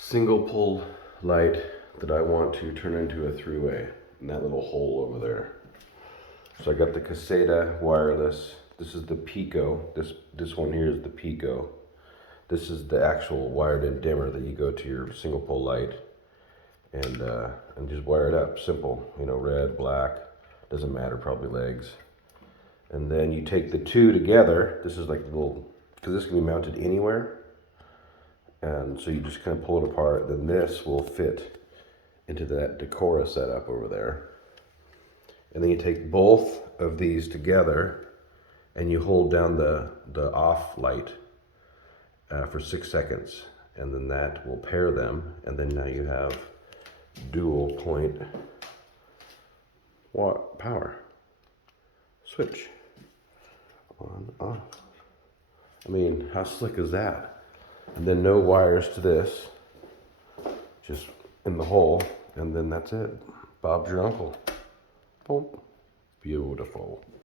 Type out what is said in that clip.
single pole light that I want to turn into a three-way in that little hole over there. So I got the Caséta wireless. This is the Pico. This one here is the Pico. This is the actual wired in dimmer that you go to your single pole light and just wire it up. Simple, you know, red, black, doesn't matter, probably legs. And then you take the two together. This is like the little, because this can be mounted anywhere. And so you just kind of pull it apart. Then this will fit into that Decora setup over there. And then you take both of these together and you hold down the off light for 6 seconds. And then that will pair them. And then now you have dual point power switch on, off. I mean, how slick is that? And then no wires to this, just in the hole, and then that's it. Bob's your uncle. Boom. Beautiful.